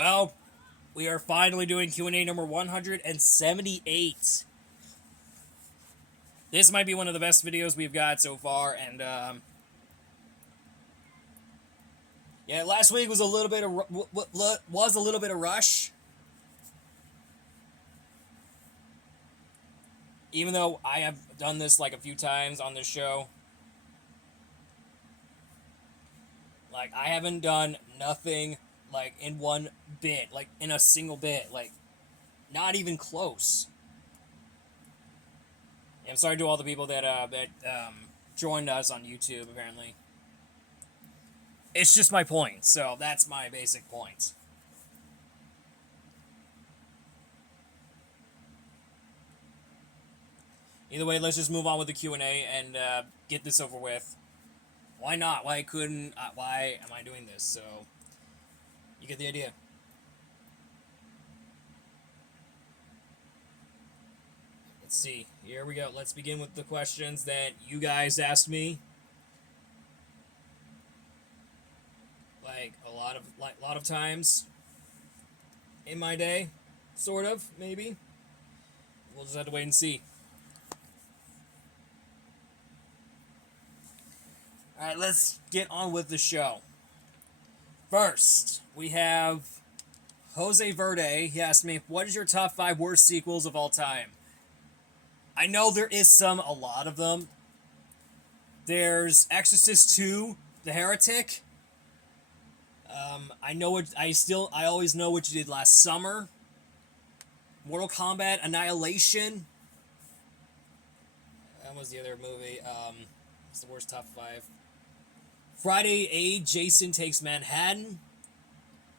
Well, we are finally doing Q&A number 178. This might be one of the best videos we've got so far, and yeah, last week was a little bit of rush. Even though I have done this like a few times on this show. Like, I haven't done nothing like in one bit, like in a single bit, like not even close. I'm sorry to all the people that joined us on YouTube. Apparently, it's just my point. So that's my basic point. Either way, let's just move on with the Q&A and get this over with. Why not? Why couldn't? Why am I doing this? So you get the idea. Let's see. Here we go. Let's begin with the questions that you guys asked me. Like a lot of times in my day, sort of, maybe. We'll just have to wait and see. Alright, let's get on with the show. First, we have Jose Verde. He asked me, what is your top 5 worst sequels of all time? I know there is a lot of them. There's Exorcist 2, The Heretic. I always know what you did last summer. Mortal Kombat Annihilation. That was the other movie. It's the worst top 5. Friday 8, Jason Takes Manhattan.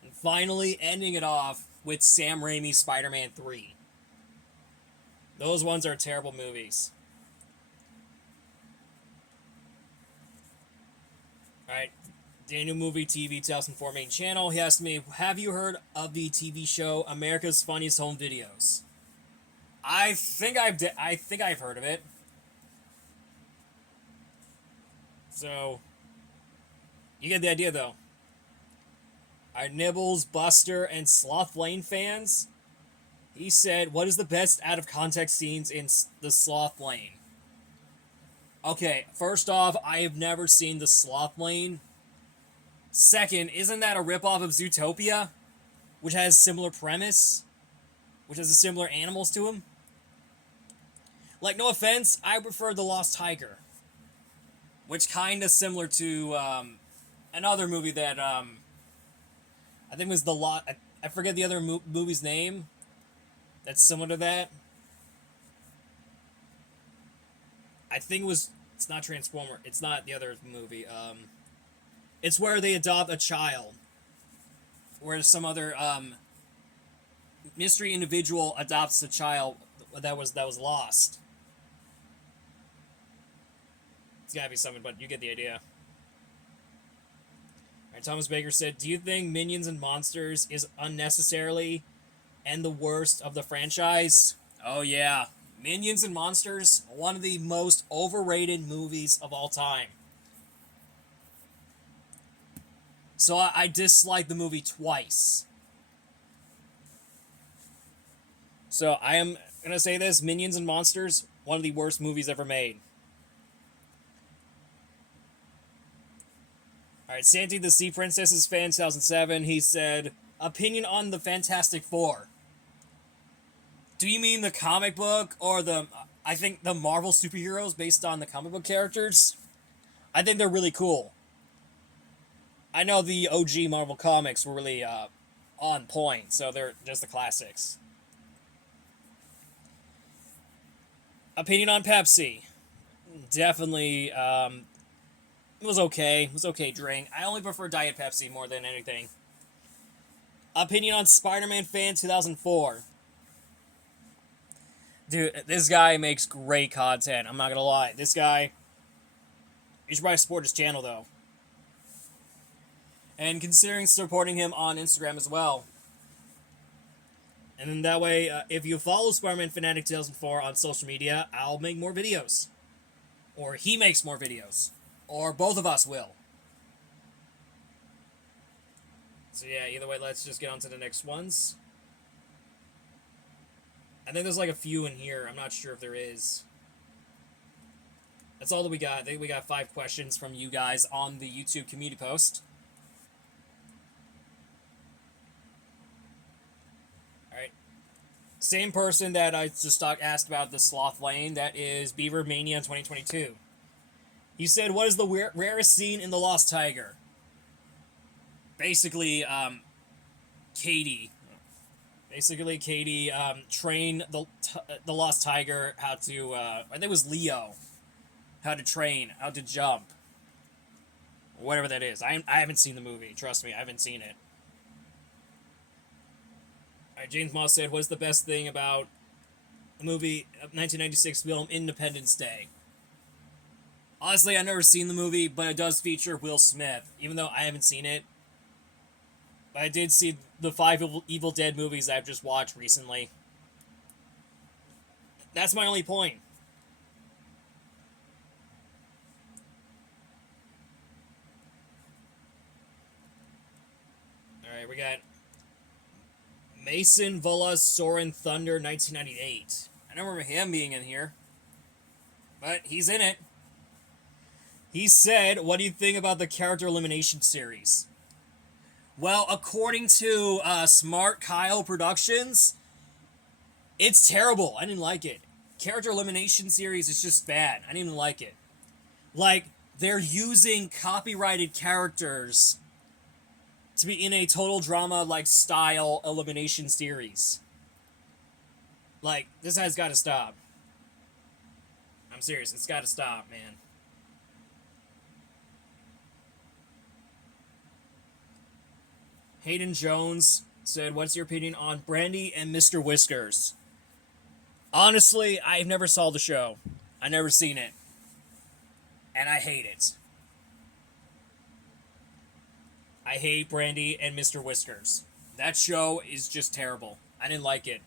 And finally, ending it off with Sam Raimi's Spider-Man 3. Those ones are terrible movies. Alright, Daniel Movie TV 2004 main channel. He asked me, have you heard of the TV show America's Funniest Home Videos? I think I've heard of it. So, you get the idea, though. Our Nibbles, Buster, and Sloth Lane fans, he said, what is the best out-of-context scenes in the Sloth Lane? Okay, first off, I have never seen the Sloth Lane. Second, isn't that a ripoff of Zootopia? Which has similar premise? Which has similar animals to him? Like, no offense, I prefer The Lost Tiger. Which kind of similar to another movie that I think was I forget the other movie's name. That's similar to that. I think it's not Transformer. It's not the other movie. It's where they adopt a child. Where some other mystery individual adopts a child that was lost. It's gotta be something, but you get the idea. Alright, Thomas Baker said, do you think Minions and Monsters is unnecessarily and the worst of the franchise? Oh yeah. Minions and Monsters, one of the most overrated movies of all time. So I disliked the movie twice. So I am going to say this, Minions and Monsters, one of the worst movies ever made. Alright, Santi the Sea Princesses fan 2007, he said, opinion on the Fantastic Four. Do you mean the comic book or I think the Marvel superheroes based on the comic book characters? I think they're really cool. I know the OG Marvel comics were really on point, so they're just the classics. Opinion on Pepsi. Definitely, it was okay. It was okay drink. I only prefer Diet Pepsi more than anything. Opinion on Spider-Man fan 2004. Dude, this guy makes great content. I'm not gonna lie. This guy, you should probably support his channel, though. And considering supporting him on Instagram as well. And then that way, if you follow Spider-Man Fanatic 2004 on social media, I'll make more videos. Or he makes more videos. Or both of us will. So yeah, either way, let's just get on to the next ones. I think there's like a few in here. I'm not sure if there is. That's all that we got. I think we got 5 questions from you guys on the YouTube community post. Alright. Same person that I just asked about the Sloth Lane, that is Beaver Mania 2022. He said, what is the rarest scene in The Lost Tiger? Basically, Katie. Katie trained the Lost Tiger how to, I think it was Leo, how to train, how to jump. Whatever that is. I haven't seen the movie. Trust me, I haven't seen it. Alright, James Moss said, what's the best thing about the movie 1996 film Independence Day? Honestly, I've never seen the movie, but it does feature Will Smith, even though I haven't seen it. But I did see the 5 Evil Dead movies I've just watched recently. That's my only point. Alright, we got Mason Villa Soren Thunder 1998. I don't remember him being in here, but he's in it. He said, what do you think about the character elimination series? Well, according to Smart Kyle Productions, it's terrible. I didn't like it. Character elimination series is just bad. I didn't even like it. Like, they're using copyrighted characters to be in a total drama like style elimination series. Like, this has got to stop. I'm serious, it's got to stop, man. Hayden Jones said, what's your opinion on Brandy and Mr. Whiskers? Honestly, I've never saw the show. I never seen it. And I hate it. I hate Brandy and Mr. Whiskers. That show is just terrible. I didn't like it.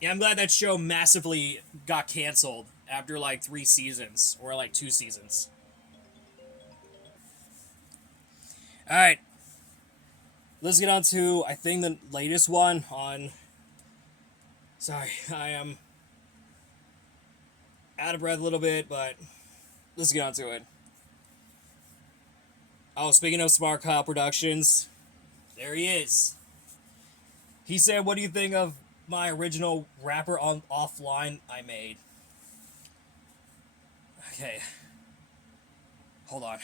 Yeah, I'm glad that show massively got canceled after like 3 seasons, or like 2 seasons. Alright. Let's get on to, I think, the latest one on... Sorry, I am out of breath a little bit, but let's get on to it. Oh, speaking of Smart Kyle Productions, there he is. He said, what do you think of my original rapper on offline I made? Okay. Hold on.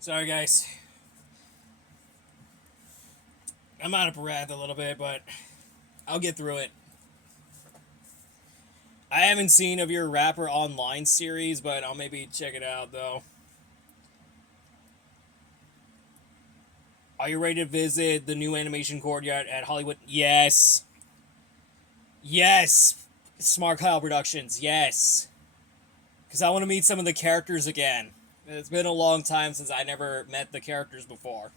Sorry, guys. I'm out of breath a little bit, but I'll get through it. I haven't seen of your Rapper Online series, but I'll maybe check it out, though. Are you ready to visit the new animation courtyard at Hollywood? Yes. Yes. Smart Kyle Productions, yes. Because I want to meet some of the characters again. It's been a long time since I never met the characters before.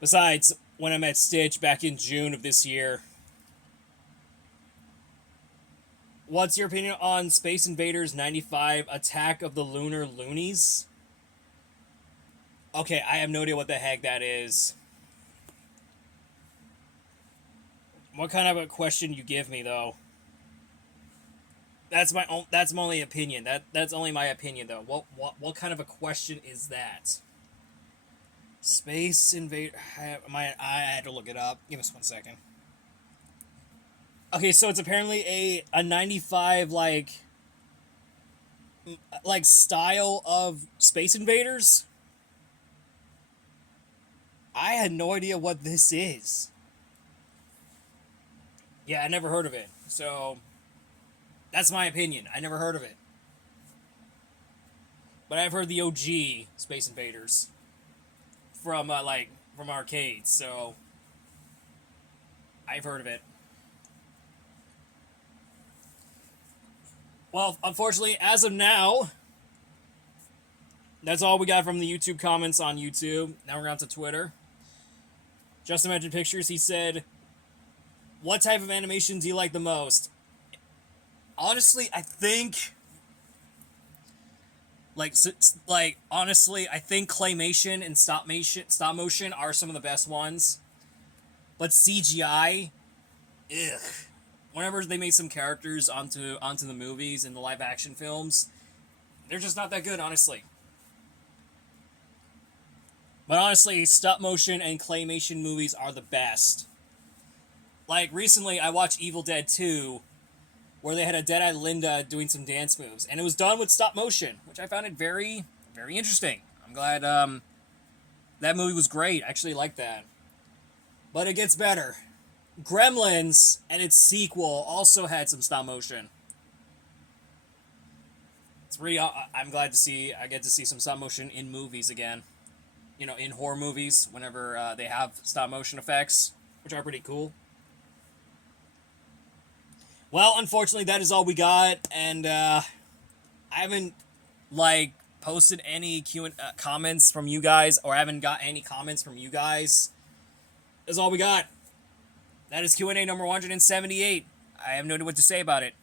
Besides, when I met Stitch back in June of this year. What's your opinion on Space Invaders 95 Attack of the Lunar Loonies? Okay, I have no idea what the heck that is. What kind of a question you give me, though? That's my only opinion. That's only my opinion, though. What kind of a question is that? Space Invader. I had to look it up. Give us 1 second. Okay, so it's apparently a 95 like style of Space Invaders. I had no idea what this is. Yeah, I never heard of it. So that's my opinion. I never heard of it. But I've heard the OG Space Invaders from from arcades, so I've heard of it. Well, unfortunately, as of now, that's all we got from the YouTube comments on YouTube. Now we're on to Twitter. Just Imagine Pictures, he said, what type of animation do you like the most? Honestly, I think Like honestly, I think claymation and stop motion are some of the best ones. But CGI, ugh. Whenever they made some characters onto the movies and the live action films, they're just not that good, honestly. But honestly, stop motion and claymation movies are the best. Like recently, I watched Evil Dead 2, where they had a dead-eyed Linda doing some dance moves, and it was done with stop motion, which I found it very, very interesting. I'm glad that movie was great. I actually liked that. But it gets better. Gremlins and its sequel also had some stop motion. It's really I'm glad to see I get to see some stop motion in movies again. You know, in horror movies whenever they have stop motion effects, which are pretty cool. Well, unfortunately, that is all we got, and I haven't like posted any comments from you guys, or I haven't got any comments from you guys. That's all we got. That is Q&A number 178. I have no idea what to say about it.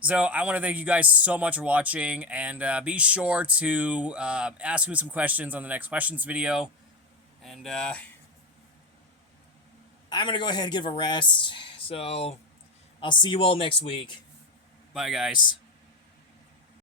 So I want to thank you guys so much for watching, and be sure to ask me some questions on the next questions video. And I'm going to go ahead and give a rest. So I'll see you all next week. Bye, guys.